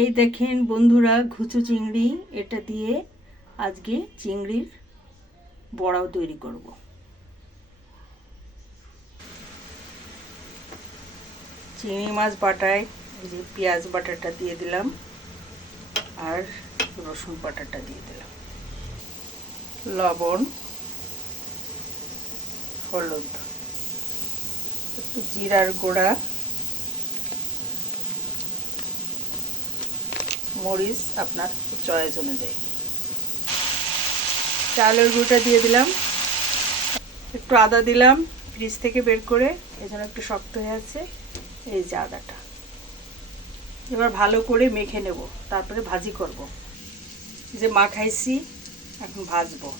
এই দেখেন বন্ধুরা, ঘুচু চিংড়ি, এটা দিয়ে আজকে চিংড়ির বড়াও তৈরি করব। চিংড়ি মাছ বাটায় এই যে পেঁয়াজ বাটাটা দিয়ে দিলাম আর রসুন বাটাটা দিয়ে দিলাম, লবণ, হলুদ, একটু জিরার গুঁড়া, মরিচ আপনার চয়েস অনুযায়ী, চালের গুঁড়োটা দিয়ে দিলাম, একটু আদা দিলাম ফ্রিজ থেকে বের করে, এই জন্য একটু শক্ত হয়ে আছে। এই যে আদাটা এবার ভালো করে মেখে নেব, তারপরে ভাজি করব। যে মাখাইছি এখন ভাজবো,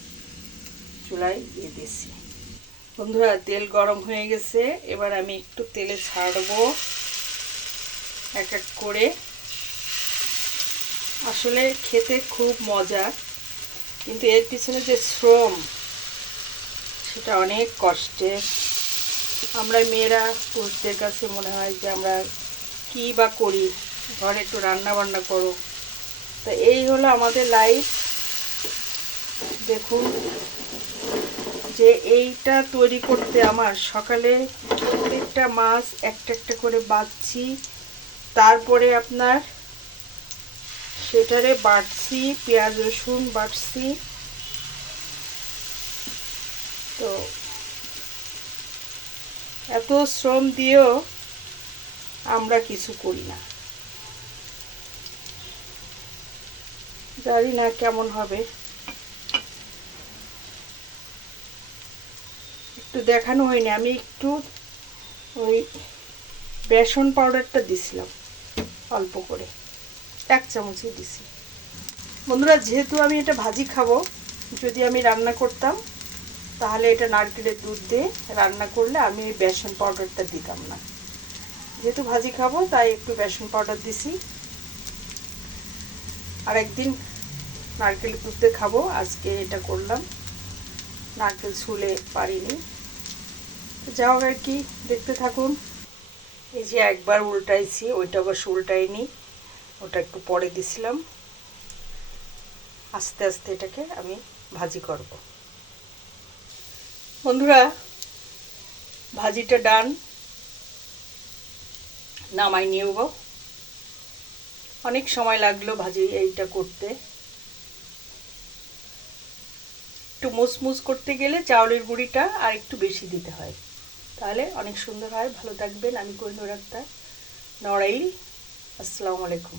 চুলায় দিয়ে দিয়েছি। বন্ধুরা, তেল গরম হয়ে গেছে, এবার আমি একটু তেলে ছাড়বো এক এক করে। আসলে খেতে খুব মজা, কিন্তু এর পিছনে যে শ্রম সেটা অনেক কষ্টের। আমরা মেয়েরা পুরুষদের কাছে মনে হয় যে আমরা কী বা করি, ঘরে একটু রান্না বান্না করো, তো এই হলো আমাদের লাইফ। দেখুন যে এইটা তৈরি করতে আমার সকালে প্রত্যেকটা মাছ একটা একটা করে বাছছি, তারপরে আপনার সেটারে বাটছি, পেঁয়াজ রসুন বাটছি। তো এত শ্রম দিয়েও আমরা কিছু করি না, জানি না কেমন হবে। একটু দেখানো হয়নি, আমি একটু ওই বেসন পাউডারটা দিছিলাম অল্প করে, 1 চামচই দিছি। বন্ধুরা, যেহেতু আমি এটা ভাজি খাবো, যদি আমি রান্না করতাম তাহলে এটা নারকেলের দুধ দিয়ে রান্না করলে আমি এই বেসন পাউডারটা দিতাম না। যেহেতু ভাজি খাবো তাই একটু বেসন পাউডার দিছি। আর একদিন নারকেলের দুধ দিয়ে খাবো, আজকে এটা করলাম, নারকেল ছুলে পারিনি। যাও আর কি, দেখতে থাকুন। এই যে একবার উল্টাইছি, ওইটা অবশ্য উল্টাইনি, ওটা একটু পরে দিছিলাম। আস্তে আস্তে এটাকে আমি ভাজি করব। বন্ধুরা, ভাজিটা ডান, নামাই নিয়েব। অনেক সময় লাগলো ভাজি এইটা করতে। একটু মুসমুস করতে গেলে চাউলের গুঁড়িটা আর একটু বেশি দিতে হয়, তাহলে অনেক সুন্দর হয়। ভালো থাকবেন। আমি কোহিনুর আক্তার, নড়াইল। আসসালামু আলাইকুম।